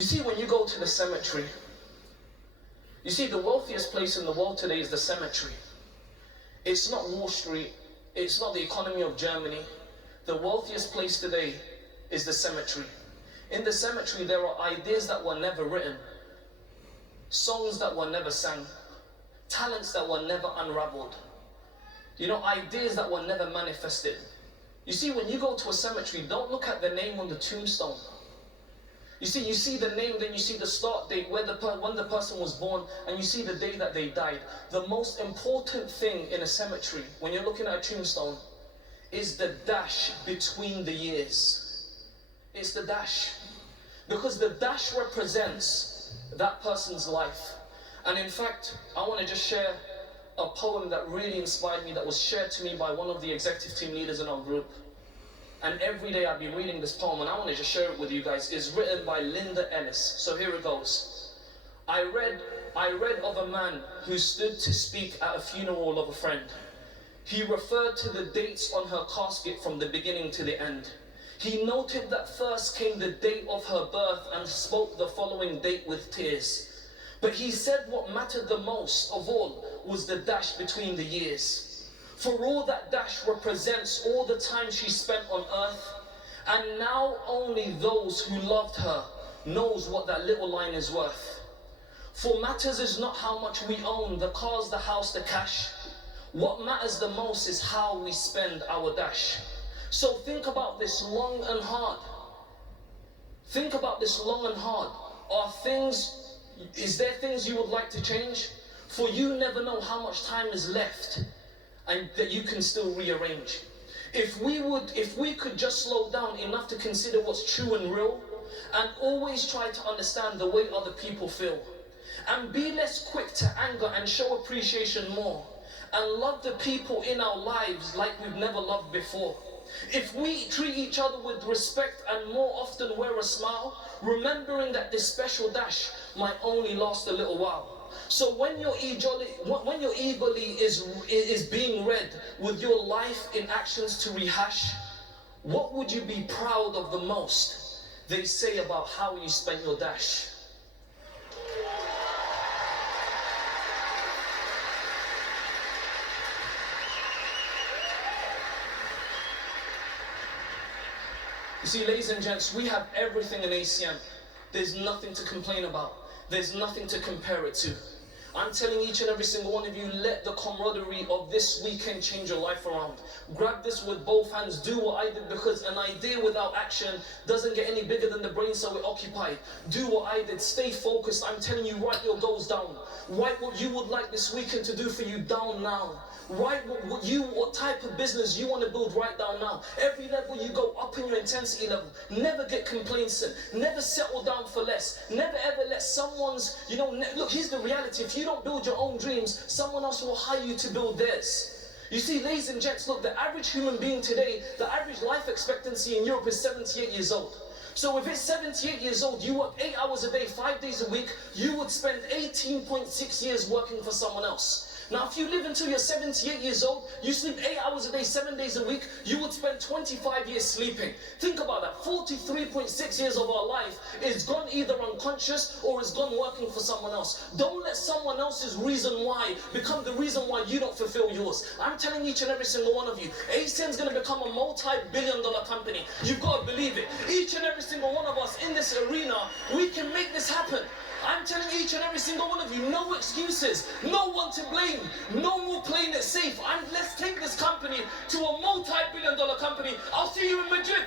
You see, when you go to the cemetery, you see the wealthiest place in the world today is the cemetery. It's not Wall Street, it's not the economy of Germany. The wealthiest place today is the cemetery. In the cemetery, there are ideas that were never written, songs that were never sang, talents that were never unraveled, ideas that were never manifested. You see, when you go to a cemetery, don't look at the name on the tombstone. You see the name, then you see the start date, when the person was born, and you see the day that they died. The most important thing in a cemetery, when you're looking at a tombstone, is the dash between the years. It's the dash. Because the dash represents that person's life. And in fact, I want to just share a poem that really inspired me, that was shared to me by one of the executive team leaders in our group. And every day I've been reading this poem, and I want to just share it with you guys. It's written by Linda Ellis. So here it goes. I read of a man who stood to speak at a funeral of a friend. He referred to the dates on her casket from the beginning to the end. He noted that first came the date of her birth and spoke the following date with tears. But he said what mattered the most of all was the dash between the years. For all that dash represents all the time she spent on earth, and now only those who loved her knows what that little line is worth. For matters is not how much we own, the cars, the house, the cash. What matters the most is how we spend our dash. So think about this long and hard. Think about this long and hard. Is there things you would like to change? For you never know how much time is left and that you can still rearrange. If we could just slow down enough to consider what's true and real, and always try to understand the way other people feel, and be less quick to anger and show appreciation more, and love the people in our lives like we've never loved before. If we treat each other with respect and more often wear a smile, remembering that this special dash might only last a little while. So when your eagerly is being read with your life in actions to rehash, what would you be proud of the most? They say about how you spent your dash. You see, ladies and gents, we have everything in ACM. There's nothing to complain about. There's nothing to compare it to. I'm telling each and every single one of you, let the camaraderie of this weekend change your life around. Grab this with both hands. Do what I did, because an idea without action doesn't get any bigger than the brain, so we're occupied. Do what I did. Stay focused. I'm telling you, write your goals down. Write what you would like this weekend to do for you down now. Write what type of business you want to build right down now. Every level you go up in your intensity level. Never get complacent. Never settle down for less. Never ever let someone's, look, here's the reality. If you don't build your own dreams, someone else will hire you to build theirs. You see, ladies and gents, look, the average human being today, the average life expectancy in Europe is 78 years old. So if it's 78 years old, you work 8 hours a day, 5 days a week, you would spend 18.6 years working for someone else. Now, if you live until you're 78 years old, you sleep 8 hours a day, 7 days a week, you would spend 25 years sleeping. Think about that. 43.6 years of our life is gone either unconscious or is gone working for someone else. Don't let someone else's reason why become the reason why you don't fulfill yours. I'm telling each and every single one of you, ACN's going to become a multi-billion-dollar company. You've got to believe it. Each and every single one of us in this arena, we can make this happen. I'm telling each and every single one of you, no excuses, no one to blame, no more playing it safe. Let's take this company to a multi-billion-dollar company. I'll see you in Madrid.